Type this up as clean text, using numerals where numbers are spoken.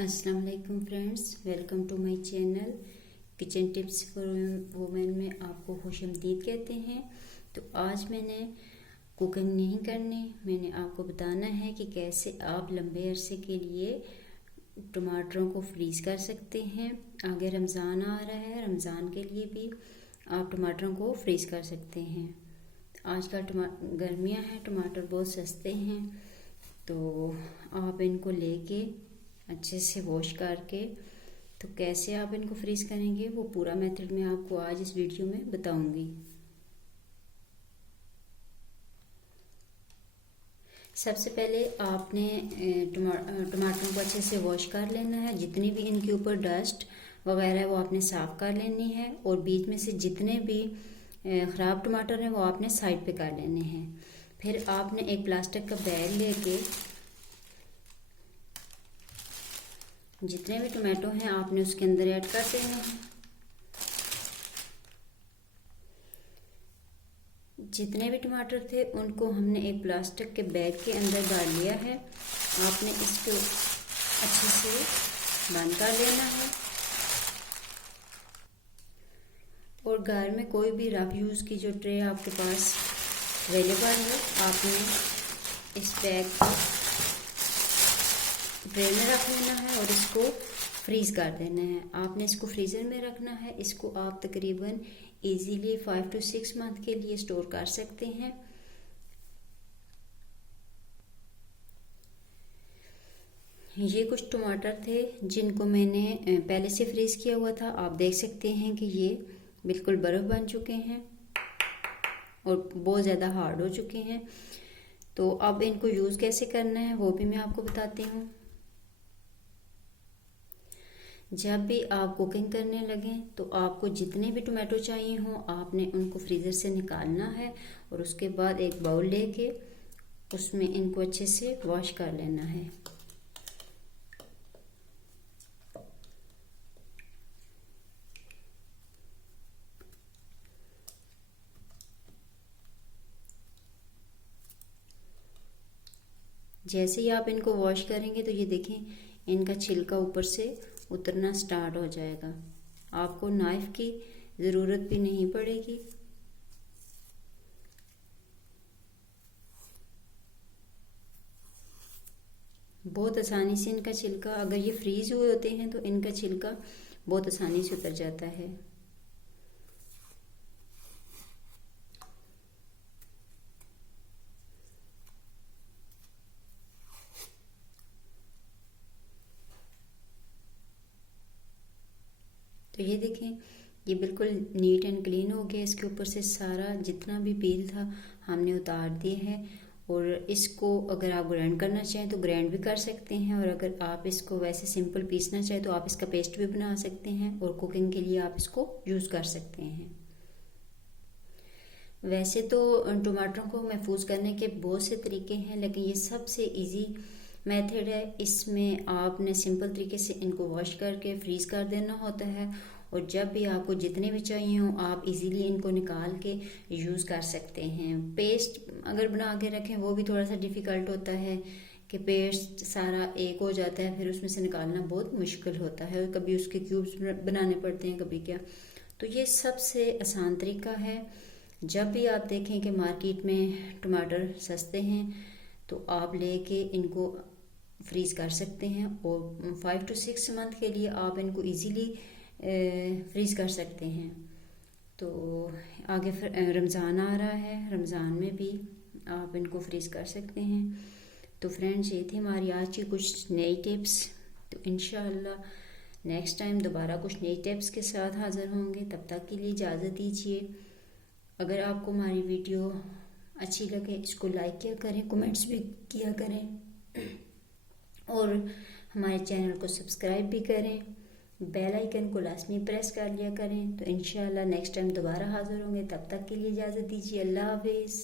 अस्सलाम वालेकुम friends, welcome to my channel kitchen tips for women में आपको खुशामदीद कहते हैं। तो आज मैंने कुकिंग नहीं करनी, मैंने आपको बताना है कि कैसे आप लंबे अरसे के लिए टमाटरों को फ्रीज़ कर सकते हैं। आगे रमज़ान आ रहा है, रमज़ान के लिए भी आप टमाटरों को फ्रीज़ कर सकते हैं। आजकल गर्मियाँ हैं, टमाटर बहुत सस्ते हैं, तो आप इनको लेके अच्छे से वॉश करके तो कैसे आप इनको फ्रीज करेंगे वो पूरा मेथड मैं आपको आज इस वीडियो में बताऊंगी। सबसे पहले आपने टमाटरों को अच्छे से वॉश कर लेना है। जितनी भी इनके ऊपर डस्ट वगैरह है वो आपने साफ कर लेनी है, और बीच में से जितने भी ख़राब टमाटर हैं वो आपने साइड पे कर लेने हैं। फिर आपने एक प्लास्टिक का बैग लेके जितने भी टमाटो हैं आपने उसके अंदर ऐड कर देने हैं। जितने भी टमाटर थे उनको हमने एक प्लास्टिक के बैग के अंदर डाल लिया है। आपने इसको अच्छे से बंद कर लेना है, और घर में कोई भी रफ यूज़ की जो ट्रे आपके पास अवेलेबल है आपने इस बैग को ट्रे में रख लेना है और इसको फ्रीज़ कर देना है। आपने इसको फ्रीज़र में रखना है। इसको आप तकरीबन इजीली 5 to 6 मंथ के लिए स्टोर कर सकते हैं। ये कुछ टमाटर थे जिनको मैंने पहले से फ्रीज़ किया हुआ था। आप देख सकते हैं कि ये बिल्कुल बर्फ़ बन चुके हैं और बहुत ज़्यादा हार्ड हो चुके हैं। तो अब इनको यूज़ कैसे करना है वो भी मैं आपको बताती हूँ। जब भी आप कुकिंग करने लगें तो आपको जितने भी टमाटो चाहिए हों आपने उनको फ्रीज़र से निकालना है, और उसके बाद एक बाउल लेके उसमें इनको अच्छे से वॉश कर लेना है। जैसे ही आप इनको वॉश करेंगे तो ये देखें इनका छिलका ऊपर से उतरना स्टार्ट हो जाएगा। आपको नाइफ की ज़रूरत भी नहीं पड़ेगी। बहुत आसानी से इनका छिलका, अगर ये फ्रीज हुए होते हैं तो इनका छिलका बहुत आसानी से उतर जाता है। तो ये देखें ये बिल्कुल नीट एंड क्लीन हो गया। इसके ऊपर से सारा जितना भी पील था हमने उतार दिए हैं, और इसको अगर आप ग्राइंड करना चाहें तो ग्राइंड भी कर सकते हैं, और अगर आप इसको वैसे सिंपल पीसना चाहें तो आप इसका पेस्ट भी बना सकते हैं, और कुकिंग के लिए आप इसको यूज़ कर सकते हैं। वैसे तो टमाटरों को महफूज करने के बहुत से तरीके हैं, लेकिन ये सबसे इजी मेथड है। इसमें आपने सिंपल तरीके से इनको वॉश करके फ्रीज कर देना होता है, और जब भी आपको जितने भी चाहिए हो आप इजीली इनको निकाल के यूज़ कर सकते हैं। पेस्ट अगर बना के रखें वो भी थोड़ा सा डिफ़िकल्ट होता है कि पेस्ट सारा एक हो जाता है, फिर उसमें से निकालना बहुत मुश्किल होता है, कभी उसके क्यूब्स बनाने पड़ते हैं कभी क्या। तो ये सबसे आसान तरीका है। जब भी आप देखें कि मार्केट में टमाटर सस्ते हैं तो आप लेके इनको फ्रीज़ कर सकते हैं, और 5 to 6 मंथ के लिए आप इनको इजीली फ्रीज़ कर सकते हैं। तो आगे रमज़ान आ रहा है, रमज़ान में भी आप इनको फ्रीज़ कर सकते हैं। तो फ्रेंड्स ये थी हमारी आज की कुछ नई टिप्स। तो इंशाअल्लाह नेक्स्ट टाइम दोबारा कुछ नई टिप्स के साथ हाज़िर होंगे। तब तक के लिए इजाज़त दीजिए। अगर आपको हमारी वीडियो अच्छी लगे इसको लाइक किया करें, कमेंट्स भी किया करें, और हमारे चैनल को सब्सक्राइब भी करें। बेल आइकन को लाजमी प्रेस कर लिया करें। तो इंशाल्लाह नेक्स्ट टाइम दोबारा हाज़िर होंगे। तब तक के लिए इजाज़त दीजिए। अल्लाह हाफिज़।